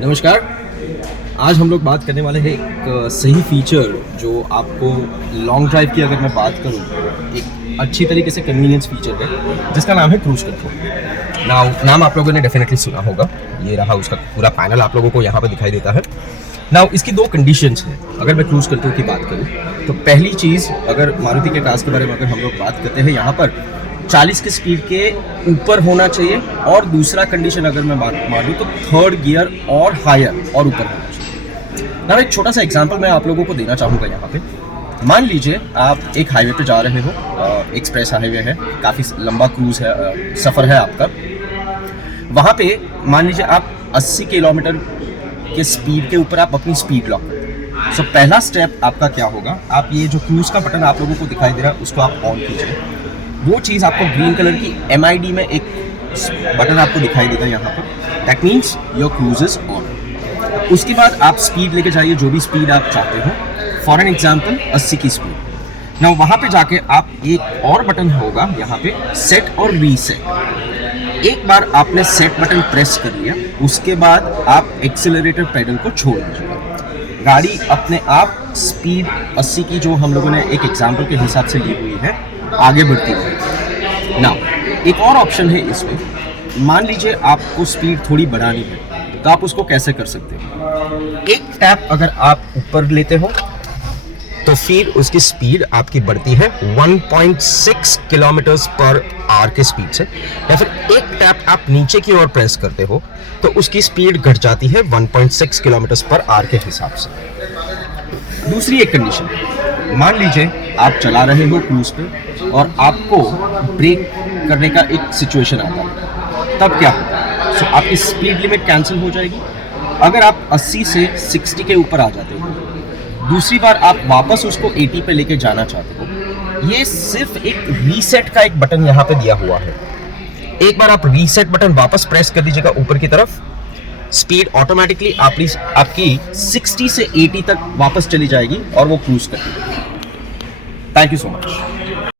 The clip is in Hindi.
नमस्कार। आज हम लोग बात करने वाले हैं एक सही फीचर जो आपको लॉन्ग ड्राइव की अगर मैं बात करूं, एक अच्छी तरीके से कन्वीनियंस फीचर है जिसका नाम है क्रूज कंट्रोल। नाम आप लोगों ने डेफिनेटली सुना होगा। ये रहा उसका पूरा पैनल आप लोगों को यहाँ पर दिखाई देता है। इसकी दो कंडीशंस हैं। अगर मैं क्रूज कंट्रोल की बात करूँ तो पहली चीज़, अगर मारुति के कार्स के बारे में अगर हम लोग बात करते हैं, यहाँ पर 40 की स्पीड के ऊपर होना चाहिए। और दूसरा कंडीशन अगर मैं बात मानूँ तो थर्ड गियर और हायर और ऊपर होना चाहिए ना। एक छोटा सा एग्जांपल मैं आप लोगों को देना चाहूँगा यहाँ पे। मान लीजिए आप एक हाईवे पे जा रहे हो, एक्सप्रेस हाईवे है, काफ़ी लंबा क्रूज है, सफ़र है आपका। वहाँ पे मान लीजिए आप 80 किलोमीटर के स्पीड के ऊपर आप अपनी स्पीड लॉक करते हैं। सो पहला स्टेप आपका क्या होगा, आप ये जो क्रूज का बटन आप लोगों को दिखाई दे रहा है उसको आप ऑन कीजिए। वो चीज़ आपको ग्रीन कलर की MID में एक बटन आपको दिखाई देगा यहाँ पर। That means your cruise is on. उसके बाद आप स्पीड लेके जाइए, जो भी स्पीड आप चाहते हो। फॉर एन एग्जाम्पल 80 की स्पीड। नाउ वहाँ पे जाके आप एक और बटन होगा यहाँ पे, सेट और रीसेट। एक बार आपने सेट बटन प्रेस कर लिया, उसके बाद आप एक्सेलरेटर पेडल को छोड़ दीजिएगा। गाड़ी अपने आप स्पीड 80 की जो हम लोगों ने एक एग्जाम्पल के हिसाब से ली हुई है आगे बढ़ती है। नाउ एक और ऑप्शन है इसमें। मान लीजिए आपको स्पीड थोड़ी बढ़ानी है तो आप उसको कैसे कर सकते हो। एक टैप अगर आप ऊपर लेते हो तो फिर उसकी स्पीड आपकी बढ़ती है 1.6 किलोमीटर्स पर आवर के स्पीड से। या फिर एक टैप आप नीचे की ओर प्रेस करते हो तो उसकी स्पीड घट जाती है 1.6 किलोमीटर्स पर आवर के हिसाब से। दूसरी एक कंडीशन, मान लीजिए आप चला रहे हो क्रूज पे और आपको ब्रेक करने का एक सिचुएशन आता है, तब क्या होगा। सो आपकी स्पीड लिमिट कैंसिल हो जाएगी। अगर आप 80 से 60 के ऊपर आ जाते हो, दूसरी बार आप वापस उसको 80 पे लेके जाना चाहते हो, ये सिर्फ एक रीसेट का एक बटन यहाँ पे दिया हुआ है। एक बार आप रीसेट बटन वापस प्रेस कर दीजिएगा ऊपर की तरफ, स्पीड ऑटोमेटिकली आपकी 60 से 80 तक वापस चली जाएगी और वो क्रूज करेगी। Thank you so much.